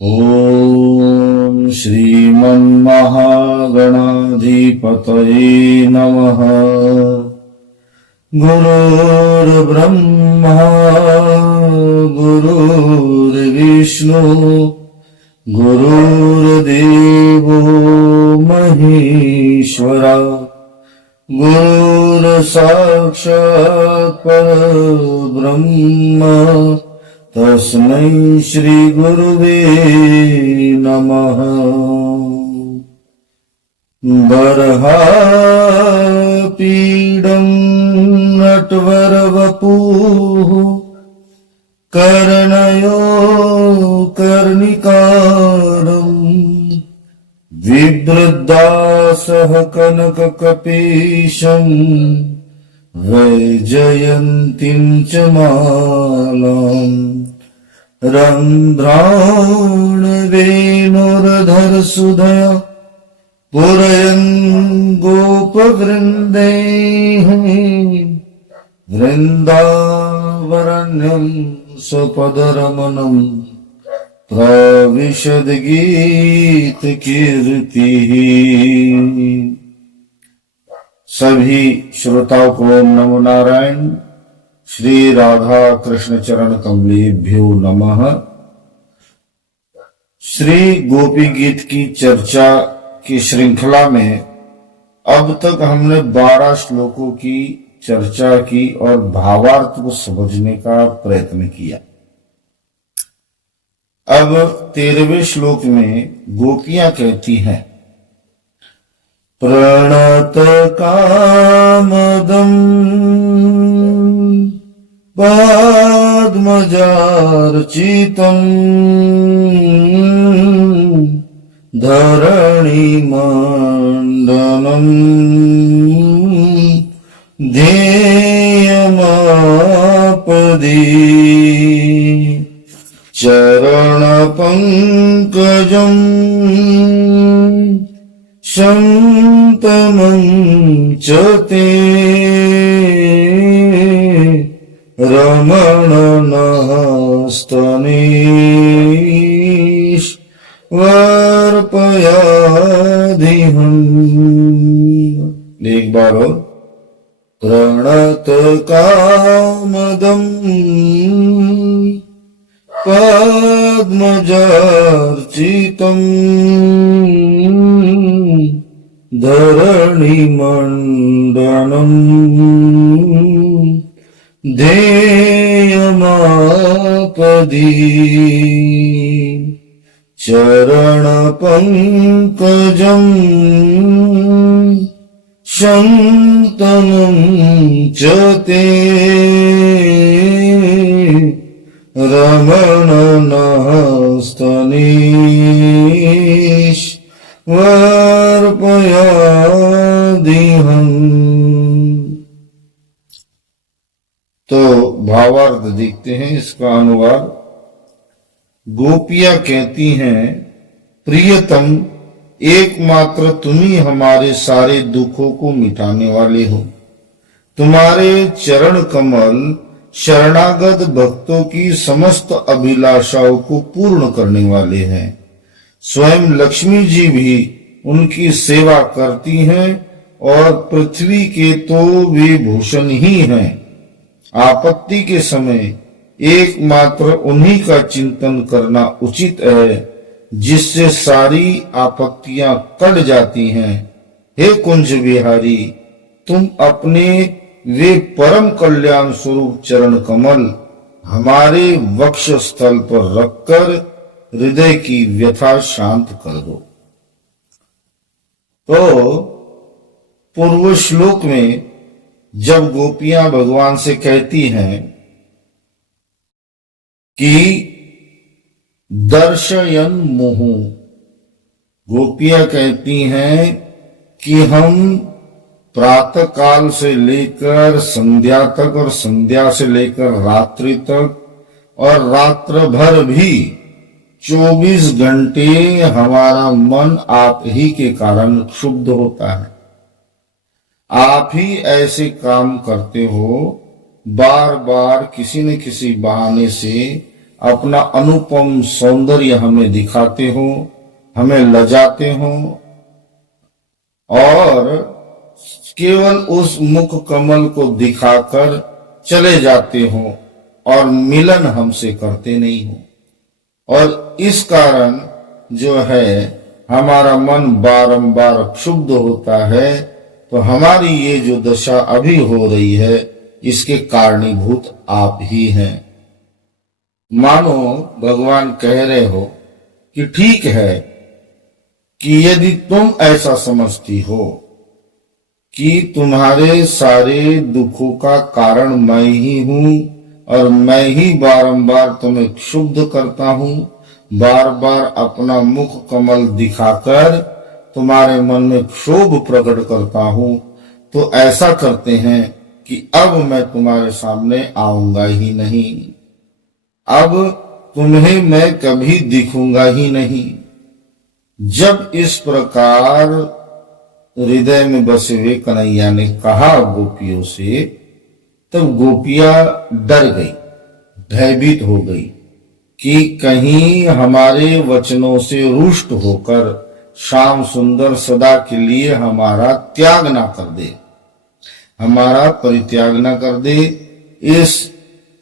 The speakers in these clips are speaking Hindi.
ॐ श्रीमन्महागणाधिपतये नमः। गुरुर्ब्रह्मा गुरुर्विष्णु गुरुर्देवो महेश्वरा गुरुर्साक्षात् परब्रह्म तस्मै श्री गुरुवे नमः। बर्हापीडं नटवरवपुः कर्णयो कर्णिकारम् विवृद्धासः कनककपीशम् वैजयन्तीं च मालाम् रन्ध्राणवेणुर्धरसुधया पूरयन् गोपवृन्दैः वृन्दावरण्यं स्वपदरमणम् प्रविशद गीतकीर्तिः। सभी श्रोताओं को नमो नारायण। श्री राधा कृष्ण चरण कमलेभ्यो नमः। श्री गोपी गीत की चर्चा की श्रृंखला में अब तक हमने 12 श्लोकों की चर्चा की और भावार्थ को समझने का प्रयत्न किया। अब 13वें श्लोक में गोपियां कहती हैं, प्रणत कामदम् पद्मजार्चितम् धरणिमण्डनम् ध्येयमापदि चरणपङ्कजम् शन्तमं च ते रमणनस्तनीश्वर्पयादिहम्। एक बार और, प्रणत कामदम् पद्मजार्चितम् धरणिमण्डनम् ध्येयमापदि चरणपङ्कजम् शन्तनं च ते रमणनस्तनीश्वर्पयादिहम्। तो भावार्थ देखते हैं इसका अनुवाद। गोपियां कहती हैं, प्रियतम एकमात्र तुम ही हमारे सारे दुखों को मिटाने वाले हो। तुम्हारे चरण कमल शरणागत भक्तों की समस्त अभिलाषाओं को पूर्ण करने वाले हैं। स्वयं लक्ष्मी जी भी उनकी सेवा करती हैं और पृथ्वी के तो वे भूषण ही हैं। आपत्ति के समय एकमात्र उन्हीं का चिंतन करना उचित है, जिससे सारी आपत्तियां कट जाती हैं। हे कुंज विहारी, तुम अपने वे परम कल्याण स्वरूप चरण कमल हमारे वक्ष स्थल पर रखकर हृदय की व्यथा शांत कर दो। तो पूर्व श्लोक में जब गोपियां भगवान से कहती हैं कि दर्शयन मुहु, गोपियां कहती हैं कि हम प्रातः काल से लेकर संध्या तक और संध्या से लेकर रात्रि तक और रात्र भर भी 24 घंटे हमारा मन आप ही के कारण क्षुब्ध होता है। आप ही ऐसे काम करते हो, बार बार किसी न किसी बहाने से अपना अनुपम सौंदर्य हमें दिखाते हो, हमें लजाते हो और केवल उस मुख कमल को दिखाकर चले जाते हो और मिलन हमसे करते नहीं हो। और इस कारण जो है हमारा मन बारंबार क्षुब्ध होता है। तो हमारी ये जो दशा अभी हो रही है इसके कारणीभूत आप ही हैं। मानो भगवान कह रहे हो कि ठीक है कि यदि तुम ऐसा समझती हो कि तुम्हारे सारे दुखों का कारण मैं ही हूं और मैं ही बारंबार तुम्हें क्षुब्ध करता हूं, बार बार अपना मुख कमल दिखाकर तुम्हारे मन में क्षोभ प्रकट करता हूं, तो ऐसा करते हैं कि अब मैं तुम्हारे सामने आऊंगा ही नहीं, अब तुम्हें मैं कभी दिखूंगा ही नहीं। जब इस प्रकार हृदय में बसे हुए कन्हैया ने कहा गोपियों से, तब गोपियां डर गई, भयभीत हो गई कि कहीं हमारे वचनों से रुष्ट होकर श्याम सुंदर सदा के लिए हमारा त्याग ना कर दे, हमारा परित्याग ना कर दे। इस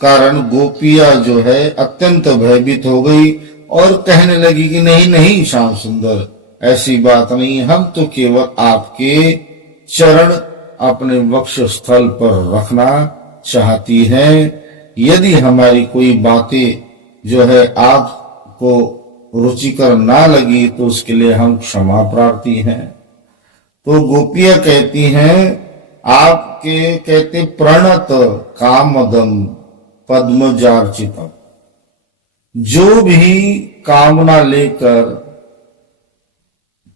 कारण गोपियां जो है अत्यंत भयभीत हो गई और कहने लगी कि नहीं नहीं श्याम सुंदर, ऐसी बात नहीं, हम तो केवल आपके चरण अपने वक्ष स्थल पर रखना चाहती हैं। यदि हमारी कोई बातें जो है आपको रुचिकर ना लगी तो उसके लिए हम क्षमा प्रार्थी हैं। तो गोपियां कहती हैं, आपके कहते प्रणत कामदम पद्मजार्चितम, जो भी कामना लेकर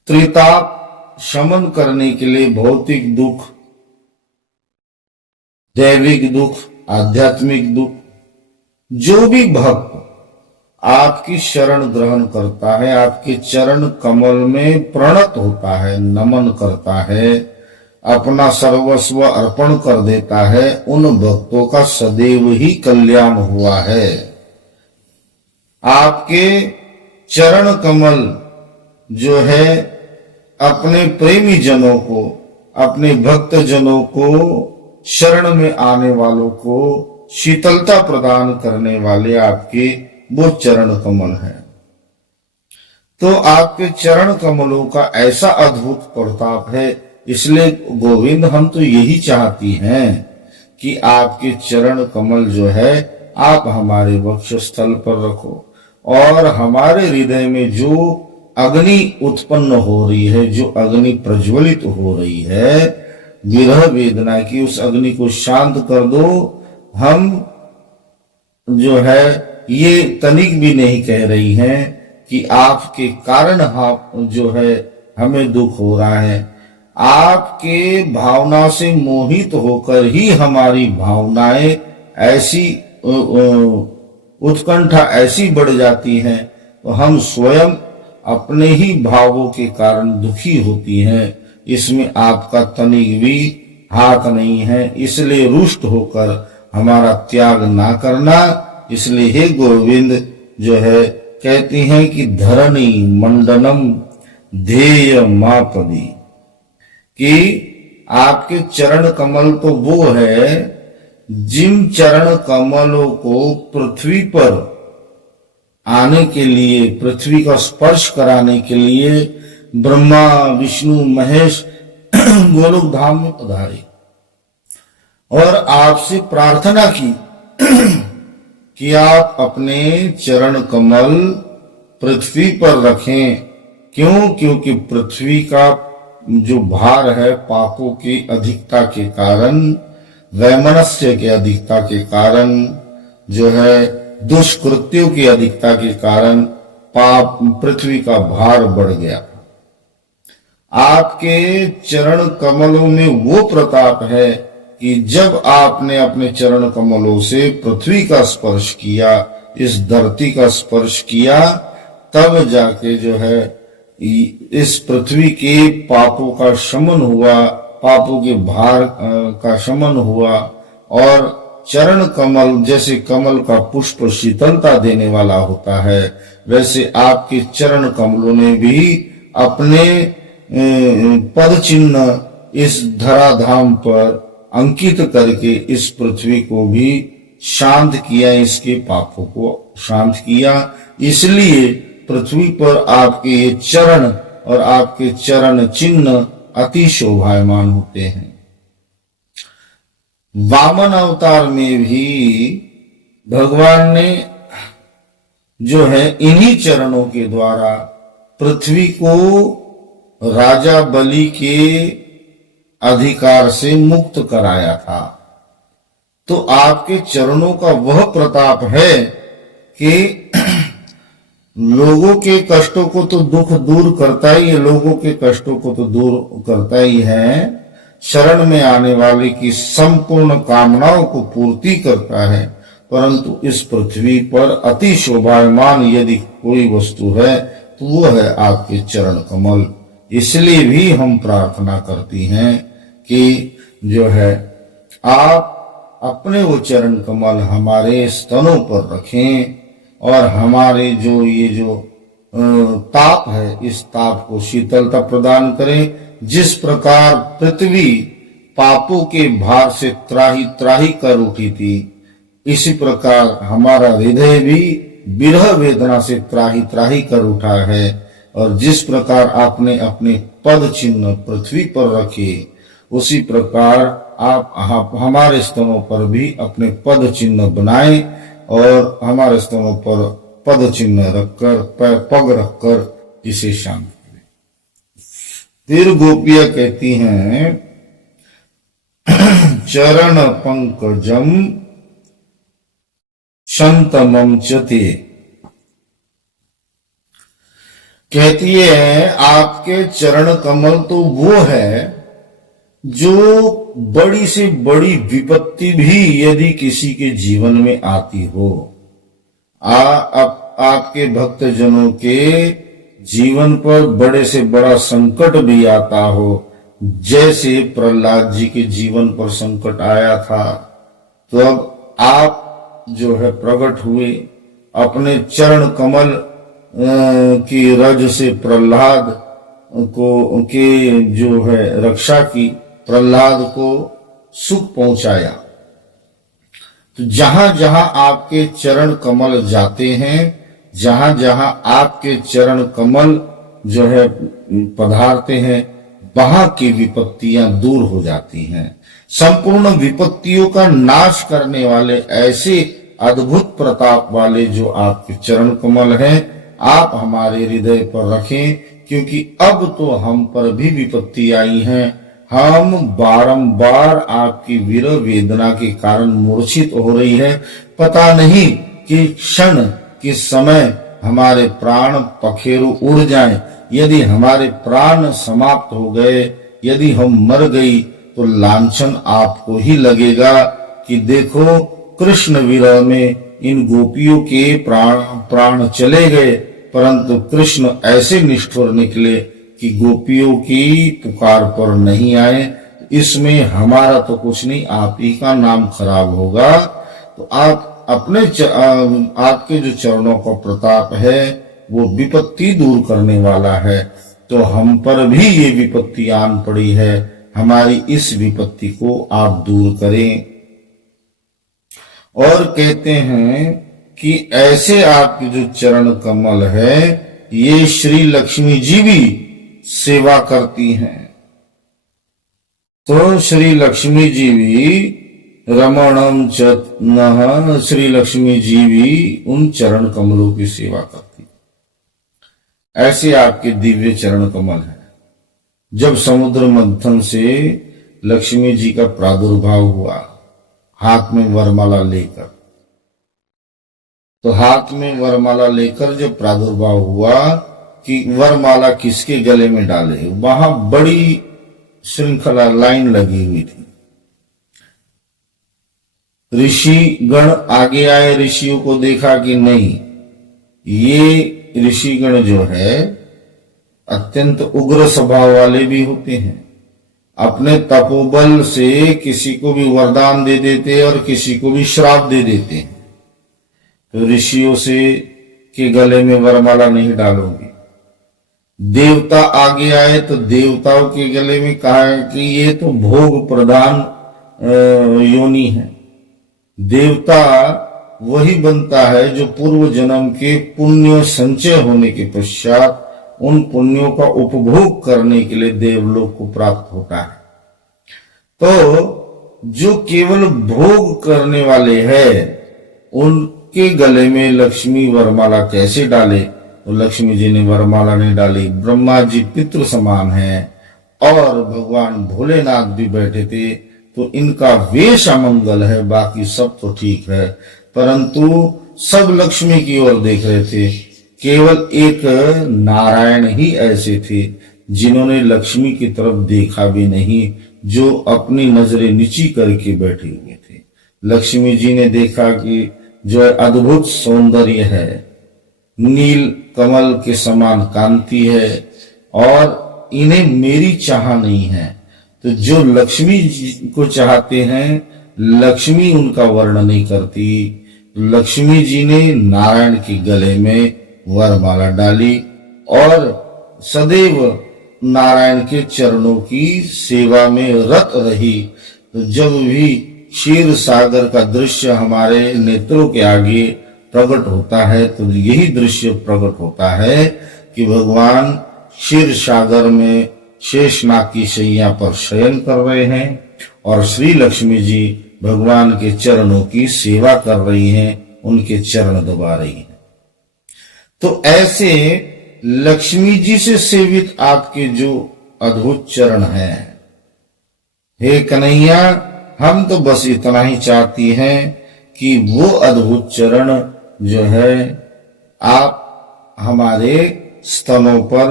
त्रिताप शमन करने के लिए भौतिक दुख, दैविक दुख, आध्यात्मिक दुख, जो भी भक्त आपकी शरण ग्रहण करता है, आपके चरण कमल में प्रणत होता है, नमन करता है, अपना सर्वस्व अर्पण कर देता है, उन भक्तों का सदैव ही कल्याण हुआ है। आपके चरण कमल जो है अपने प्रेमी जनों को, अपने भक्त जनों को, शरण में आने वालों को शीतलता प्रदान करने वाले आपके वो चरण कमल है। तो आपके चरण कमलों का ऐसा अद्भुत प्रताप है, इसलिए गोविंद हम तो यही चाहती हैं कि आपके चरण कमल जो है आप हमारे वक्ष स्थल पर रखो और हमारे हृदय में जो अग्नि उत्पन्न हो रही है, जो अग्नि प्रज्वलित हो रही है विरह वेदना की, उस अग्नि को शांत कर दो। हम जो है ये तनिक भी नहीं कह रही हैं कि आपके कारण जो है हमें दुख हो रहा है, आपके भावना से मोहित होकर ही हमारी भावनाएं ऐसी उत्कंठा ऐसी बढ़ जाती हैं, तो हम स्वयं अपने ही भावों के कारण दुखी होती हैं। इसमें आपका तनिक भी हाथ नहीं है, इसलिए रुष्ट होकर हमारा त्याग ना करना। इसलिए हे गोविंद जो है कहती हैं कि धरणी मंडनम ध्येय मापदी, कि आपके चरण कमल तो वो है जिन चरण कमलों को पृथ्वी पर आने के लिए, पृथ्वी का स्पर्श कराने के लिए ब्रह्मा विष्णु महेश गोलोक धाम में पधारे और आपसे प्रार्थना की कि आप अपने चरण कमल पृथ्वी पर रखें। क्यों? क्योंकि पृथ्वी का जो भार है पापों की अधिकता के कारण, वैमनस्य के अधिकता के कारण, जो है दुष्कृत्यों की अधिकता के कारण पाप पृथ्वी का भार बढ़ गया। आपके चरण कमलों में वो प्रताप है कि जब आपने अपने चरण कमलों से पृथ्वी का स्पर्श किया, इस धरती का स्पर्श किया, तब जाके जो है इस पृथ्वी के पापों का शमन हुआ, पापों के भार का शमन हुआ और चरण कमल, जैसे कमल का पुष्प शीतलता देने वाला होता है, वैसे आपके चरण कमलों ने भी अपने पद चिन्ह इस धराधाम पर अंकित करके इस पृथ्वी को भी शांत किया, इसके पापों को शांत किया। इसलिए पृथ्वी पर आपके ये चरण और आपके चरण चिन्ह अति शोभायमान होते हैं। वामन अवतार में भी भगवान ने जो है इन्हीं चरणों के द्वारा पृथ्वी को राजा बलि के अधिकार से मुक्त कराया था। तो आपके चरणों का वह प्रताप है कि लोगों के कष्टों को तो दुख दूर करता ही है, लोगों के कष्टों को तो दूर करता ही है, शरण में आने वाले की संपूर्ण कामनाओं को पूर्ति करता है। परंतु इस पृथ्वी पर अति शोभायमान यदि कोई वस्तु है तो वो है आपके चरण कमल। इसलिए भी हम प्रार्थना करती हैं कि जो है आप अपने वो चरण कमल हमारे स्तनों पर रखें और हमारे जो ये जो ताप है, इस ताप को शीतलता प्रदान करें। जिस प्रकार पृथ्वी पापों के भार से त्राही त्राही कर उठी थी, इसी प्रकार हमारा हृदय भी विरह वेदना से त्राही त्राही कर उठा है। और जिस प्रकार आपने अपने पद चिन्ह पृथ्वी पर रखे, उसी प्रकार आप हमारे स्तनों पर भी अपने पद चिन्ह बनाएं और हमारे स्तनों पर पद चिन्ह रखकर, पग रखकर इसे शांत करें। फिर गोपियां कहती हैं, चरण पंकजम शंतमम चते, कहती है आपके चरण कमल तो वो है जो बड़ी से बड़ी विपत्ति भी यदि किसी के जीवन में आती हो, आपके भक्त जनों के जीवन पर बड़े से बड़ा संकट भी आता हो, जैसे प्रहलाद जी के जीवन पर संकट आया था, तो अब आप जो है प्रकट हुए, अपने चरण कमल की रज से प्रहलाद को के जो है रक्षा की, प्रहलाद को सुख पहुंचाया। तो जहां जहां आपके चरण कमल जाते हैं, जहां जहां आपके चरण कमल जो है पधारते हैं, वहां की विपत्तियां दूर हो जाती हैं। संपूर्ण विपत्तियों का नाश करने वाले ऐसे अद्भुत प्रताप वाले जो आपके चरण कमल हैं, आप हमारे हृदय पर रखें, क्योंकि अब तो हम पर भी विपत्ति आई है। हम बारंबार आपकी विरह वेदना के कारण मूर्छित हो रही है। पता नहीं कि क्षण किस समय हमारे प्राण पखेरु उड़ जाएं। यदि हमारे प्राण समाप्त हो गए, यदि हम मर गई, तो लांछन आपको ही लगेगा कि देखो कृष्ण विरह में इन गोपियों के प्राण चले गए, परंतु कृष्ण ऐसे निष्ठुर निकले कि गोपियों की पुकार पर नहीं आए। इसमें हमारा तो कुछ नहीं, आप ही का नाम खराब होगा। तो आप अपने आपके जो चरणों का प्रताप है वो विपत्ति दूर करने वाला है। तो हम पर भी ये विपत्ति आन पड़ी है, हमारी इस विपत्ति को आप दूर करें। और कहते हैं कि ऐसे आपके जो चरण कमल है, ये श्री लक्ष्मी जी भी सेवा करती हैं। तो श्री लक्ष्मी जी भी रमणम चतनः, श्री लक्ष्मी जी भी उन चरण कमलों की सेवा करती। ऐसे आपके दिव्य चरण कमल हैं। जब समुद्र मंथन से लक्ष्मी जी का प्रादुर्भाव हुआ हाथ में वरमाला लेकर, तो हाथ में वरमाला लेकर जब प्रादुर्भाव हुआ कि वरमाला किसके गले में डाले, वहां बड़ी श्रृंखला लाइन लगी हुई थी। ऋषि गण आगे आए, ऋषियों को देखा कि नहीं, ये ऋषिगण जो है अत्यंत उग्र स्वभाव वाले भी होते हैं। अपने तपोबल से किसी को भी वरदान दे देते और किसी को भी श्राप दे देते हैं। तो ऋषियों से के गले में वरमाला नहीं डालोगे। देवता आगे आए तो देवताओं के गले में कहा है कि ये तो भोग प्रधान योनि है। देवता वही बनता है जो पूर्व जन्म के पुण्य संचय होने के पश्चात उन पुण्यों का उपभोग करने के लिए देवलोक को प्राप्त होता है। तो जो केवल भोग करने वाले हैं उनके गले में लक्ष्मी वरमाला कैसे डाले? तो लक्ष्मी जी ने वरमाला नहीं डाली। ब्रह्मा जी पितृ समान हैं और भगवान भोलेनाथ भी बैठे थे, तो इनका वेश अमंगल है, बाकी सब तो ठीक है। परंतु सब लक्ष्मी की ओर देख रहे थे। केवल एक नारायण ही ऐसे थे जिन्होंने लक्ष्मी की तरफ देखा भी नहीं, जो अपनी नजरें नीची करके बैठे हुए थे। लक्ष्मी जी ने देखा कि जो अद्भुत सौंदर्य है, नील कमल के समान कांति है और इन्हें मेरी चाह नहीं है। तो जो लक्ष्मी जी को चाहते हैं, लक्ष्मी उनका वर्ण नहीं करती। लक्ष्मी जी ने नारायण के गले में वरमाला डाली और सदैव नारायण के चरणों की सेवा में रत रही। तो जब भी क्षीर सागर का दृश्य हमारे नेत्रों के आगे प्रकट होता है तो यही दृश्य प्रकट होता है कि भगवान क्षीर सागर में शेषनाग की शैया पर शयन कर रहे हैं और श्री लक्ष्मी जी भगवान के चरणों की सेवा कर रही हैं, उनके चरण दबा रही हैं। तो ऐसे लक्ष्मी जी से सेवित आपके जो अद्भुत चरण हैं, हे कन्हैया, हम तो बस इतना ही चाहती हैं कि वो अद्भुत चरण जो है आप हमारे स्तनों पर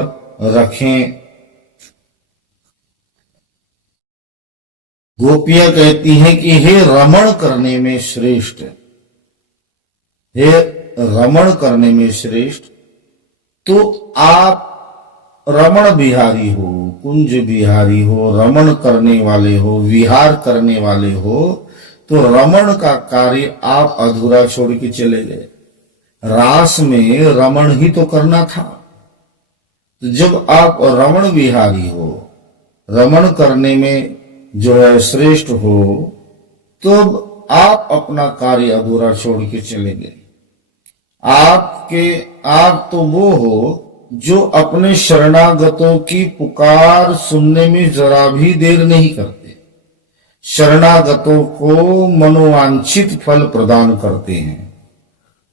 रखें। गोपियां कहती हैं कि हे रमण करने में श्रेष्ठ, हे रमण करने में श्रेष्ठ, तो आप रमण बिहारी हो, कुंज बिहारी हो, रमण करने वाले हो, विहार करने वाले हो, तो रमण का कार्य आप अधूरा छोड़ के चले गए। रास में रमण ही तो करना था। तो जब आप रमण बिहारी हो, रमण करने में जो है श्रेष्ठ हो, तो आप अपना कार्य अधूरा छोड़ के चले गए। आप तो वो हो जो अपने शरणागतों की पुकार सुनने में जरा भी देर नहीं करते, शरणागतों को मनोवांछित फल प्रदान करते हैं।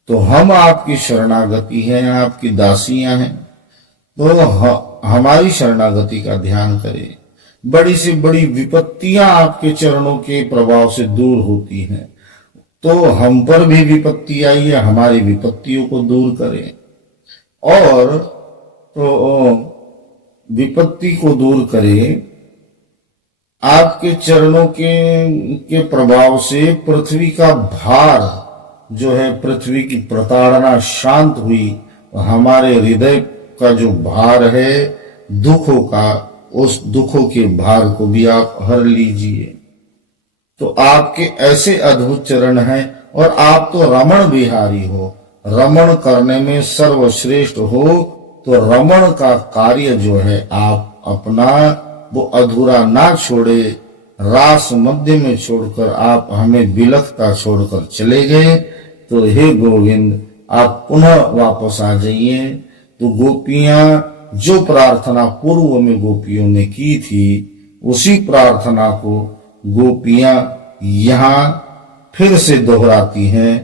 तो हम आपकी शरणागति हैं, आपकी दासियां हैं, तो हमारी शरणागति का ध्यान करें। बड़ी से बड़ी विपत्तियां आपके चरणों के प्रभाव से दूर होती हैं, तो हम पर भी विपत्ति आई है, हमारी विपत्तियों को दूर करें। और तो विपत्ति को दूर करें। आपके चरणों के प्रभाव से पृथ्वी का भार जो है, पृथ्वी की प्रताड़ना शांत हुई। हमारे हृदय का जो भार है दुखों का, उस दुखों के भार को भी आप हर लीजिए। तो आपके ऐसे अद्भुत चरण हैं और आप तो रमण बिहारी हो, रमण करने में सर्वश्रेष्ठ हो। तो रमण का कार्य जो है आप अपना वो अधूरा ना छोड़े। रास मध्य में छोड़कर आप हमें बिलखता छोड़कर चले गए, तो हे गोविंद आप पुनः वापस आ जाइए। तो गोपियां जो प्रार्थना पूर्व में गोपियों ने की थी, उसी प्रार्थना को गोपियां यहाँ फिर से दोहराती हैं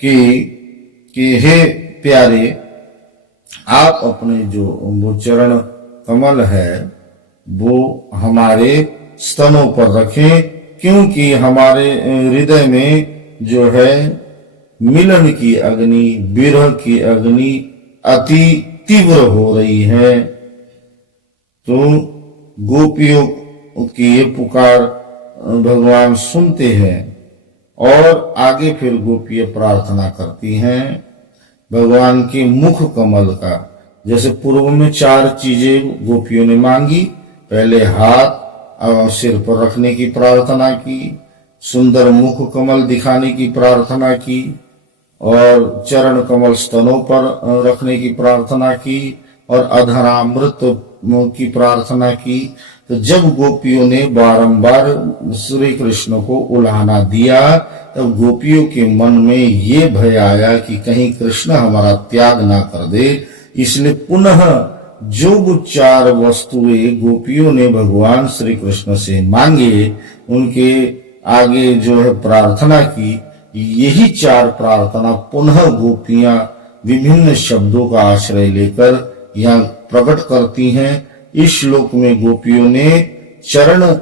कि हे प्यारे, आप अपने जो वो चरण कमल है वो हमारे स्तनों पर रखें, क्योंकि हमारे हृदय में जो है मिलन की अग्नि, विरह की अग्नि अति तीव्र हो रही है। तो गोपियों की ये पुकार भगवान सुनते हैं और आगे फिर गोपियां प्रार्थना करती हैं भगवान के मुख कमल का। जैसे पूर्व में 4 चीजें गोपियों ने मांगी, पहले हाथ, सिर पर रखने की प्रार्थना की, सुंदर मुख कमल दिखाने की प्रार्थना की और चरण कमल स्तनों पर रखने की प्रार्थना की और अधरामृत की प्रार्थना की। तो जब गोपियों ने बारंबार श्री कृष्ण को उल्हाना दिया, तब गोपियों के मन में ये भय आया कि कहीं कृष्ण हमारा त्याग ना कर दे। इसलिए पुनः जो चार वस्तुएं गोपियों ने भगवान श्री कृष्ण से मांगे, उनके आगे जो है प्रार्थना की, यही चार प्रार्थना पुनः गोपियां विभिन्न शब्दों का आश्रय लेकर यहाँ प्रकट करती हैं। इस श्लोक में गोपियों ने चरण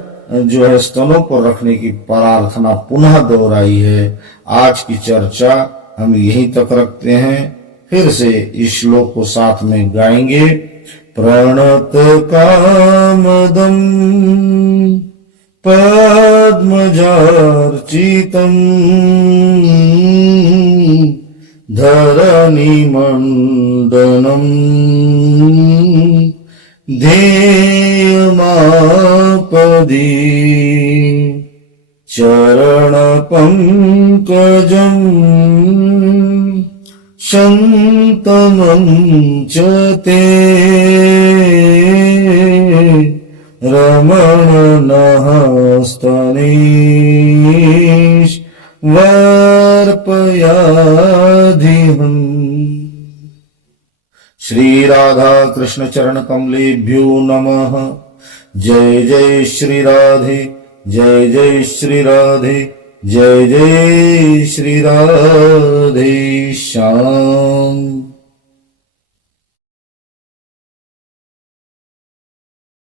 जो है स्तनों पर रखने की प्रार्थना पुनः दोहराई है। आज की चर्चा हम यहीं तक रखते हैं, फिर से इस श्लोक को साथ में गाएंगे। प्रणत कामदम पद्मजार्चितम् धरणिमण्डनम् ध्येयमापदि चरणपङ्कजम् शन्तनं च ते रमणनहस्तनीश वर्पयाधिहम्। श्री राधा कृष्ण चरण कमलेभ्यो नमः। जय जय श्री राधे, जय जय श्री राधे, जय जय श्री राधे श्याम।